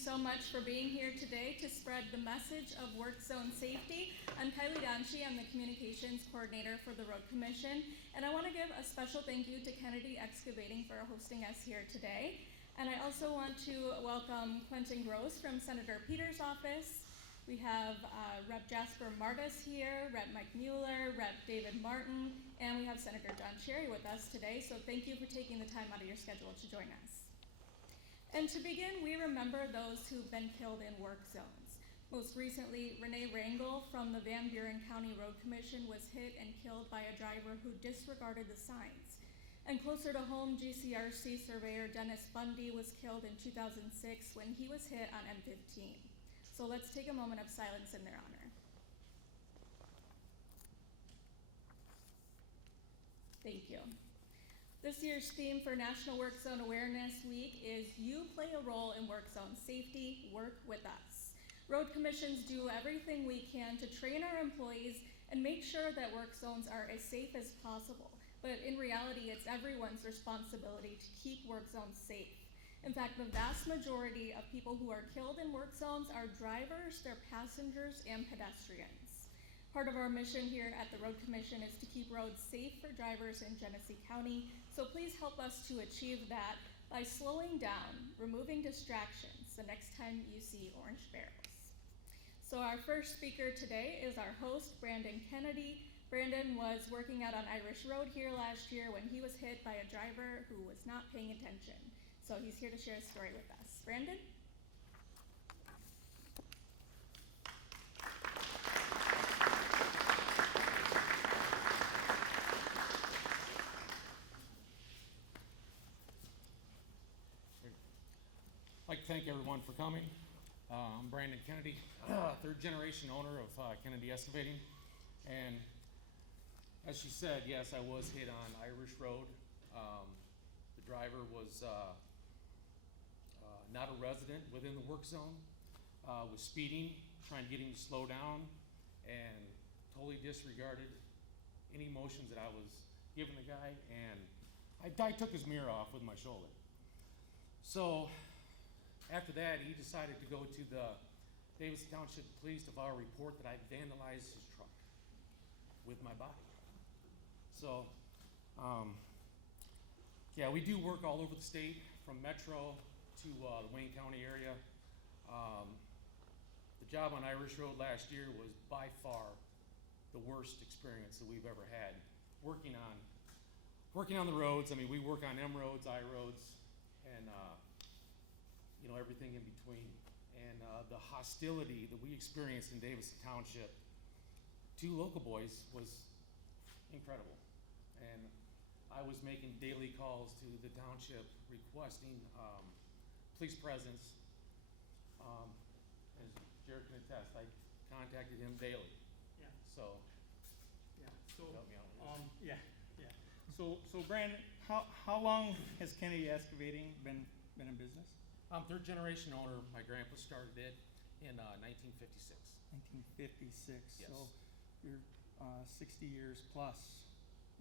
so much for being here today to spread the message of work zone safety. I'm Kylie Donchi, I'm the Communications Coordinator for the Road Commission, and I want to give a special thank you to Kennedy Excavating for hosting us here today. And I also want to welcome Quentin Gross from Senator Peters' office. We have Rep. Jasper Martis here, Rep. Mike Mueller, Rep. David Martin, and we have Senator John Sherry with us today, so thank you for taking the time out of your schedule to join us. And to begin, we remember those who've been killed in work zones. Most recently, Renee Rangel from the Van Buren County Road Commission was hit and killed by a driver who disregarded the signs. And closer to home, GCRC surveyor Dennis Bundy was killed in 2006 when he was hit on M15. So let's take a moment of silence in their honor. Thank you. This year's theme for National Work Zone Awareness Week is You Play a Role in Work Zone Safety, Work with Us. Road commissions do everything we can to train our employees and make sure that work zones are as safe as possible. But in reality, it's everyone's responsibility to keep work zones safe. In fact, the vast majority of people who are killed in work zones are drivers, their passengers, and pedestrians. Part of our mission here at the Road Commission is to keep roads safe for drivers in Genesee County, so please help us to achieve that by slowing down, removing distractions the next time you see orange barrels. So our first speaker today is our host, Brandon Kennedy. Brandon was working out on Irish Road here last year when he was hit by a driver who was not paying attention. So he's here to share his story with us. Brandon? I'd like to thank everyone for coming. I'm Brandon Kennedy, third generation owner of Kennedy Excavating. And as she said, yes, I was hit on Irish Road. The driver was not a resident within the work zone, was speeding, trying to get him to slow down, and totally disregarded any motions that I was giving the guy, and I took his mirror off with my shoulder. So after that, he decided to go to the Davis Township Police to file a report that I vandalized his truck with my body. So, yeah, we do work all over the state, from Metro to the Wayne County area. The job on Irish Road last year was by far the worst experience that we've ever had. Working on the roads. I mean, we work on M roads, I roads, and everything in between. And the hostility that we experienced in Davis Township to local boys was incredible. And I was making daily calls to the township requesting police presence. As Jared can attest, I contacted him daily. Yeah. So, Yeah. So help me out here. yeah. So Brandon, how long has Kennedy Excavating been in business? I'm third generation owner. My grandpa started it in 1956. 1956. Yes. So you're 60 years plus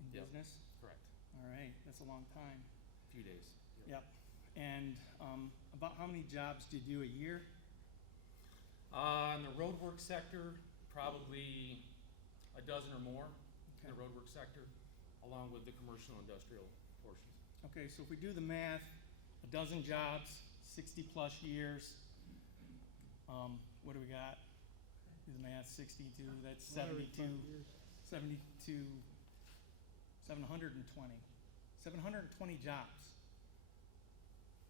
in Yep. business. Correct. All right, that's a long time. A few days. Yep. And about how many jobs do you do a year? In the roadwork sector, probably a dozen or more in the roadwork sector, along with the commercial and industrial portions. Okay, so if we do the math, a dozen jobs, 60 plus years. What do we got? Do the math, 62, that's 72, 720. 720 jobs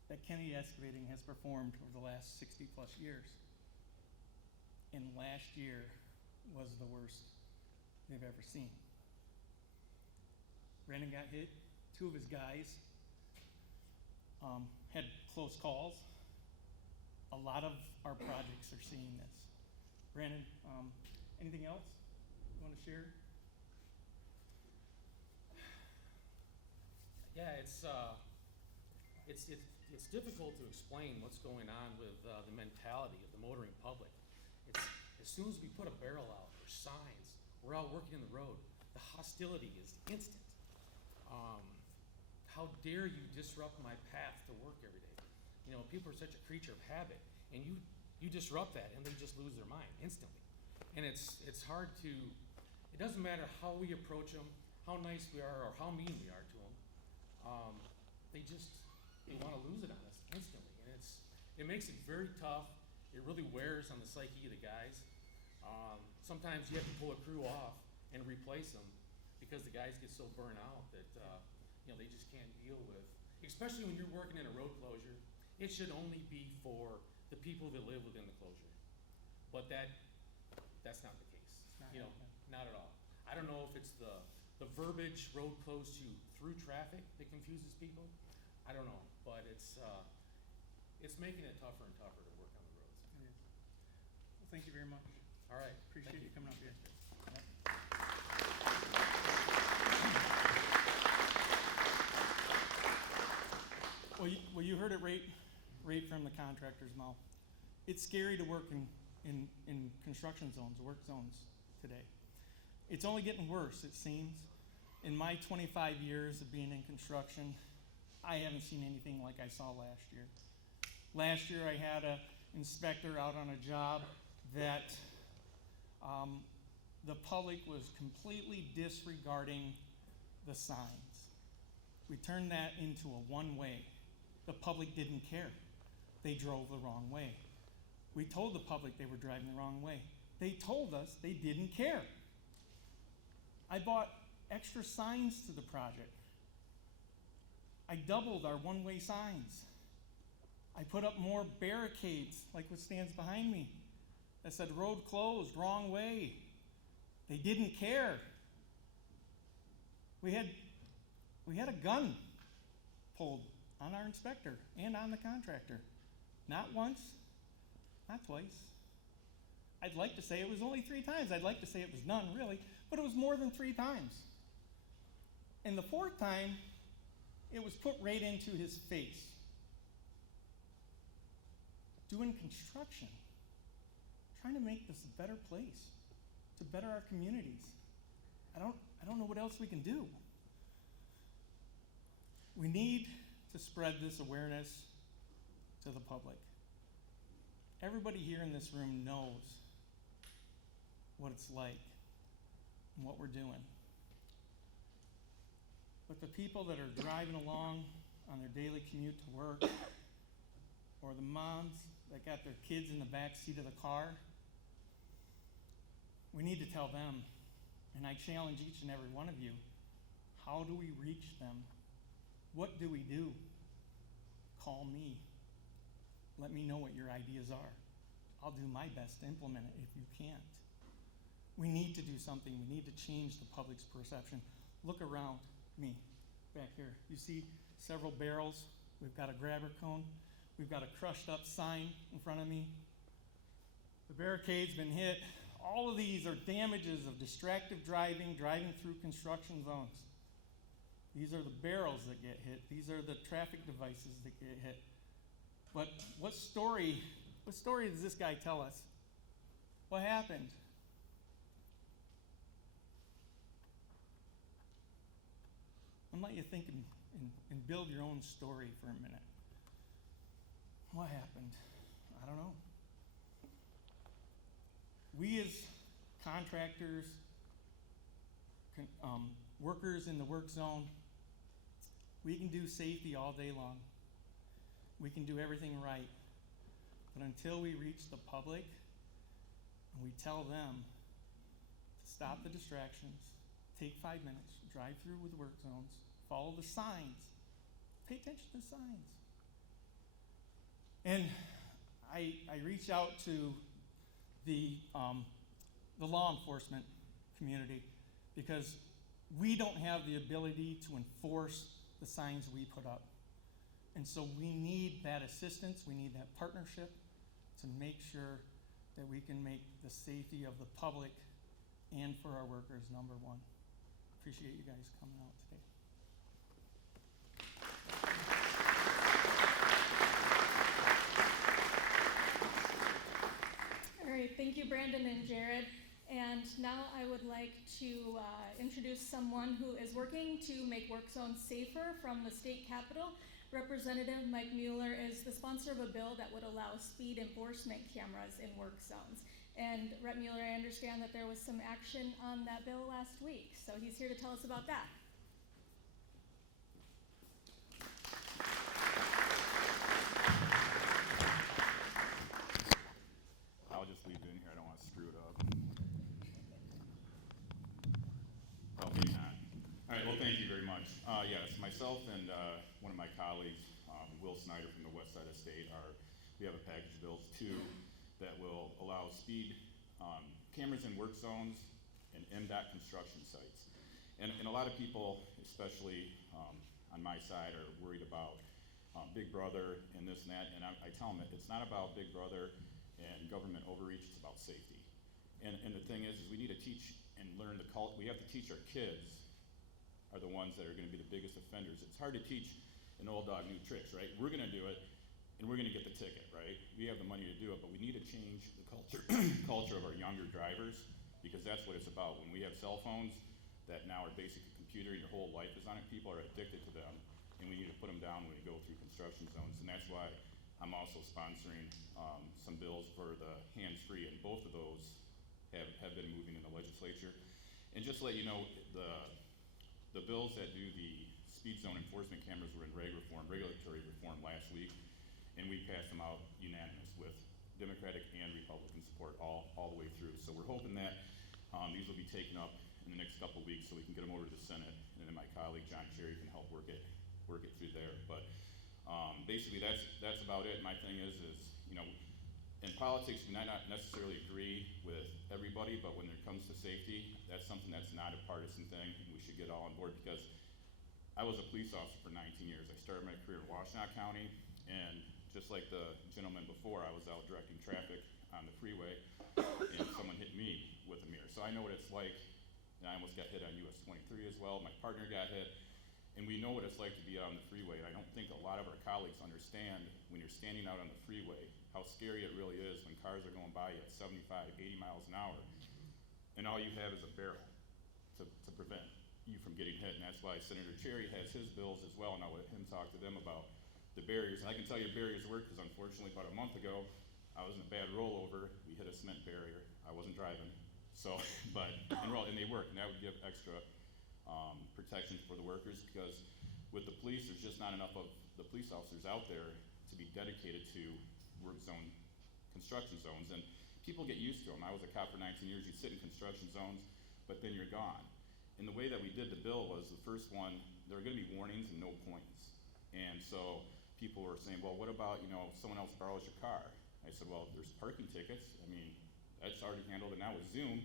that Kennedy Excavating has performed over the last 60 plus years. And last year was the worst they've ever seen. Brandon got hit, two of his guys had close calls. A lot of our projects are seeing this. Brandon, anything else you want to share? Yeah, it's difficult to explain what's going on with the mentality of the motoring public. It's as soon as we put a barrel out or signs, we're out working in the road, the hostility is instant. How dare you disrupt my path to work every day? You know, people are such a creature of habit, and you disrupt that, and they just lose their mind instantly. And it's hard to, it doesn't matter how we approach them, how nice we are, or how mean we are to them. They want to lose it on us instantly, and it makes it very tough. It really wears on the psyche of the guys. Sometimes you have to pull a crew off and replace them because the guys get so burnt out that you know, they just can't deal with. Especially when you're working in a road closure, it should only be for the people that live within the closure. But that's not the case. You know, not at all. I don't know if it's the verbiage road closed to through traffic that confuses people. I don't know, but it's making it tougher and tougher to work on the roads. It is. Well, thank you very much. All right. Appreciate you coming up here. Well, you heard it right from the contractor's mouth. It's scary to work in construction zones, work zones today. It's only getting worse, it seems. In my 25 years of being in construction, I haven't seen anything like I saw last year. Last year I had an inspector out on a job that the public was completely disregarding the signs. We turned that into a one-way. The public didn't care. They drove the wrong way. We told the public they were driving the wrong way. They told us they didn't care. I bought extra signs to the project. I doubled our one-way signs. I put up more barricades, like what stands behind me, that said road closed, wrong way. They didn't care. We had a gun pulled on our inspector and on the contractor. Not once, not twice. I'd like to say it was only 3 times. I'd like to say it was none, really, but it was more than 3 times. And the 4th time, it was put right into his face. Doing construction, trying to make this a better place, to better our communities. I don't know what else we can do. We need to spread this awareness to the public. Everybody here in this room knows what it's like and what we're doing. But the people that are driving along on their daily commute to work, or the moms that got their kids in the back seat of the car, we need to tell them, and I challenge each and every one of you, how do we reach them? What do we do? Call me. Let me know what your ideas are. I'll do my best to implement it if you can't. We need to do something. We need to change the public's perception. Look around me back here. You see several barrels. We've got a grabber cone. We've got a crushed up sign in front of me. The barricade's been hit. All of these are damages of distracted driving through construction zones. These are the barrels that get hit. These are the traffic devices that get hit. But what story does this guy tell us? What happened? I'm gonna let you think and build your own story for a minute. What happened? I don't know. We as contractors, workers in the work zone, we can do safety all day long. We can do everything right. But until we reach the public and we tell them to stop the distractions, take 5 minutes, drive through with work zones, follow the signs, pay attention to the signs. And I reach out to the law enforcement community because we don't have the ability to enforce the signs we put up. And so we need that assistance, we need that partnership to make sure that we can make the safety of the public and for our workers number one. Appreciate you guys coming out today. All right, thank you, Brandon and Jared. And now I would like to introduce someone who is working to make work zones safer from the state capitol. Representative Mike Mueller is the sponsor of a bill that would allow speed enforcement cameras in work zones. And Rep. Mueller, I understand that there was some action on that bill last week, so he's here to tell us about that. I'll just leave it in here, I don't want to screw it up. Oh, maybe not. All right, well, thank you very much. Yes, myself and one of my colleagues, Will Snyder from the West Side of State, we have a package of bills too that will allow speed cameras in work zones and MDOT construction sites. And a lot of people, especially on my side, are worried about Big Brother and this and that, and I tell them it's not about Big Brother and government overreach, it's about safety. And the thing is we need to teach and learn the culture. We have to teach our kids are the ones that are gonna be the biggest offenders. It's hard to teach an old dog new tricks, right? We're gonna do it and we're gonna get the ticket, right? We have the money to do it, but we need to change the culture of our younger drivers, because that's what it's about. When we have cell phones that now are basically a computer and your whole life is on it, people are addicted to them, and we need to put them down when we go through construction zones. And that's why I'm also sponsoring some bills for the hands-free, and both of those have been moving in the legislature. And just to let you know, the bills that do the speed zone enforcement cameras were in regulatory reform last week, and we passed them out unanimous with Democratic and Republican support all the way through. So we're hoping that these will be taken up in the next couple of weeks so we can get them over to the Senate, and then my colleague John Cherry can help work it through there. But basically that's about it. My thing is you know, in politics we might not necessarily agree with everybody, but when it comes to safety, that's something that's not a partisan thing, and we should get all on board, because I was a police officer for 19 years. I started my career in Washtenaw County, and just like the gentleman before, I was out directing traffic on the freeway, and someone hit me with a mirror. So I know what it's like, and I almost got hit on US 23 as well. My partner got hit, and we know what it's like to be out on the freeway. And I don't think a lot of our colleagues understand, when you're standing out on the freeway, how scary it really is when cars are going by you at 75, 80 miles an hour, and all you have is a barrel to prevent you from getting hit. And that's why Senator Cherry has his bills as well, and I'll let him talk to them about the barriers. And I can tell you barriers work, because unfortunately about a month ago, I was in a bad rollover. We hit a cement barrier. I wasn't driving, so, and they work, and that would give extra protection for the workers, because with the police, there's just not enough of the police officers out there to be dedicated to work zone construction zones, and people get used to them. I was a cop for 19 years. You sit in construction zones, but then you're gone. And the way that we did the bill was, the first one, there are gonna be warnings and no points. And so people were saying, well, what about, you know, someone else borrows your car? I said, well, there's parking tickets. I mean, that's already handled. And now with Zoom,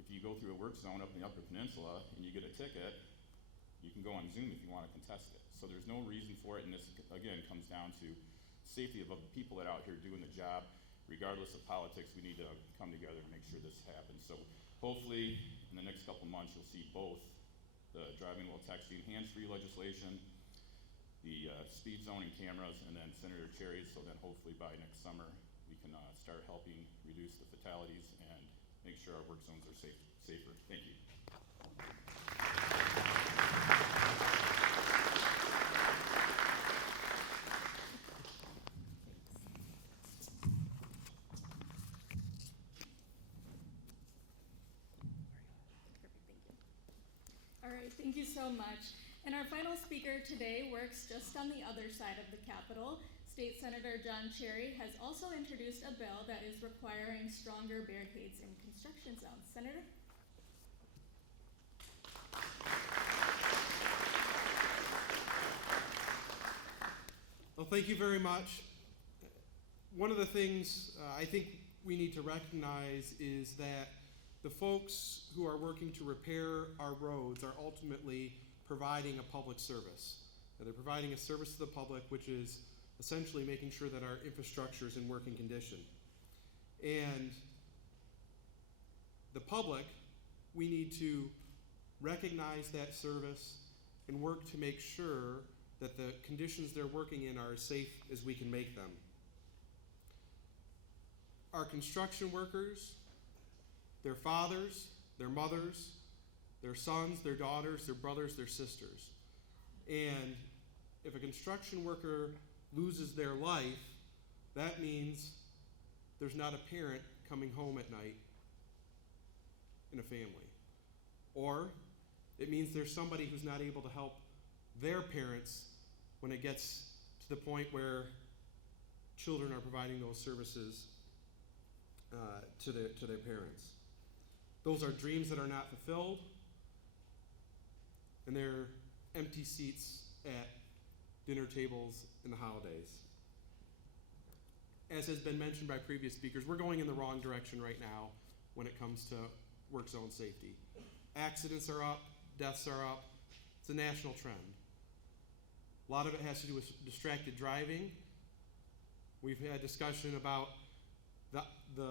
if you go through a work zone up in the Upper Peninsula and you get a ticket, you can go on Zoom if you want to contest it. So there's no reason for it, and this, again, comes down to safety of the people that are out here doing the job. Regardless of politics, we need to come together and make sure this happens. So hopefully, in the next couple months, you'll see both the driving while texting, hands-free legislation, the speed zoning cameras, and then Senator Cherry's, so then hopefully by next summer, we can start helping reduce the fatalities and make sure our work zones are safer. Thank you. All right, thank you so much. And our final speaker today works just on the other side of the Capitol. State Senator John Cherry has also introduced a bill that is requiring stronger barricades in construction zones. Senator? Well, thank you very much. One of the things I think we need to recognize is that the folks who are working to repair our roads are ultimately providing a public service. They're providing a service to the public, which is essentially making sure that our infrastructure is in working condition. And the public, we need to recognize that service and work to make sure that the conditions they're working in are as safe as we can make them. Our construction workers, their fathers, their mothers, their sons, their daughters, their brothers, their sisters. And if a construction worker loses their life, that means there's not a parent coming home at night in a family. Or it means there's somebody who's not able to help their parents when it gets to the point where children are providing those services to their parents. Those are dreams that are not fulfilled, and they're empty seats at dinner tables in the holidays. As has been mentioned by previous speakers, we're going in the wrong direction right now when it comes to work zone safety. Accidents are up, deaths are up. It's a national trend. A lot of it has to do with distracted driving. We've had discussion about the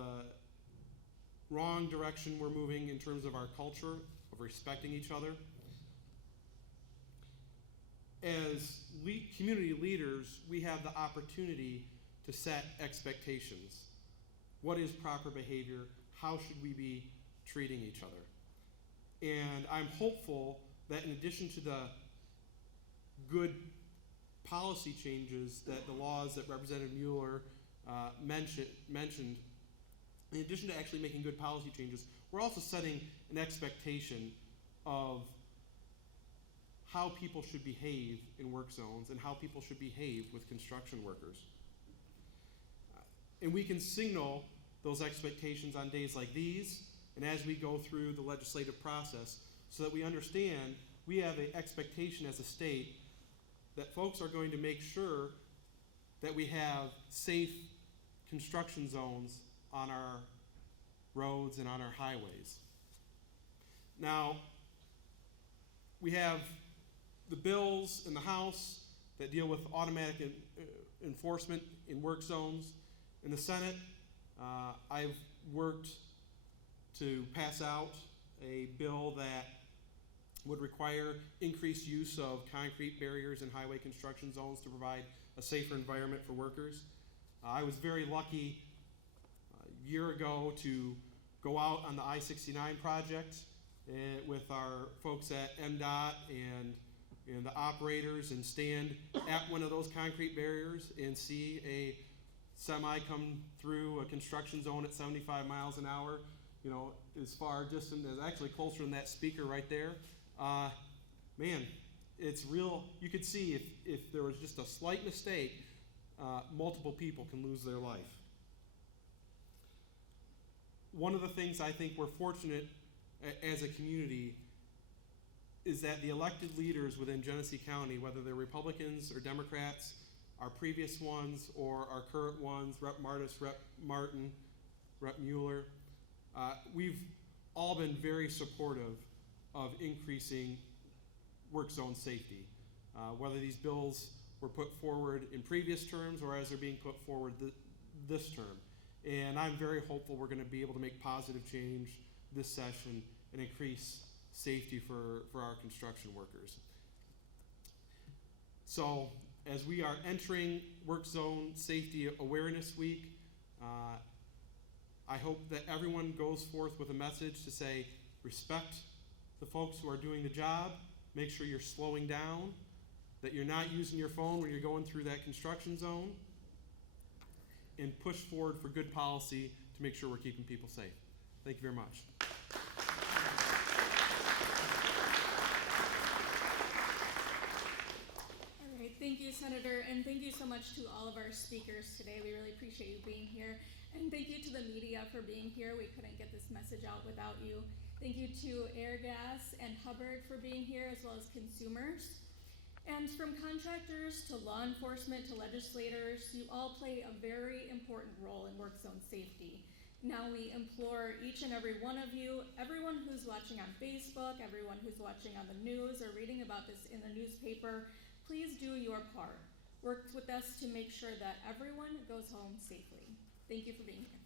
wrong direction we're moving in terms of our culture of respecting each other. As community leaders, we have the opportunity to set expectations. What is proper behavior? How should we be treating each other? And I'm hopeful that in addition to the good policy changes that the laws that Representative Mueller mentioned, in addition to actually making good policy changes, we're also setting an expectation of how people should behave in work zones and how people should behave with construction workers. And we can signal those expectations on days like these and as we go through the legislative process so that we understand we have an expectation as a state that folks are going to make sure that we have safe construction zones on our roads and on our highways. Now, we have the bills in the House that deal with automatic enforcement in work zones. In the Senate, I've worked to pass out a bill that would require increased use of concrete barriers in highway construction zones to provide a safer environment for workers. I was very lucky a year ago to go out on the I-69 project with our folks at MDOT and the operators and stand at one of those concrete barriers and see a semi come through a construction zone at 75 miles an hour, as far distant as actually closer than that speaker right there. Man, it's real. You could see if there was just a slight mistake, multiple people can lose their life. One of the things I think we're fortunate as a community is that the elected leaders within Genesee County, whether they're Republicans or Democrats, our previous ones or our current ones, Rep. Martis, Rep. Martin, Rep. Mueller, we've all been very supportive of increasing work zone safety, whether these bills were put forward in previous terms or as they're being put forward this term. And I'm very hopeful we're going to be able to make positive change this session and increase safety for our construction workers. So as we are entering Work Zone Safety Awareness Week, I hope that everyone goes forth with a message to say, respect the folks who are doing the job, make sure you're slowing down, that you're not using your phone when you're going through that construction zone, and push forward for good policy to make sure we're keeping people safe. Thank you very much. All right, thank you, Senator, and thank you so much to all of our speakers today. We really appreciate you being here. And thank you to the media for being here. We couldn't get this message out without you. Thank you to Airgas and Hubbard for being here, as well as consumers. And from contractors to law enforcement to legislators, you all play a very important role in work zone safety. Now we implore each and every one of you, everyone who's watching on Facebook, everyone who's watching on the news or reading about this in the newspaper, please do your part. Work with us to make sure that everyone goes home safely. Thank you for being here.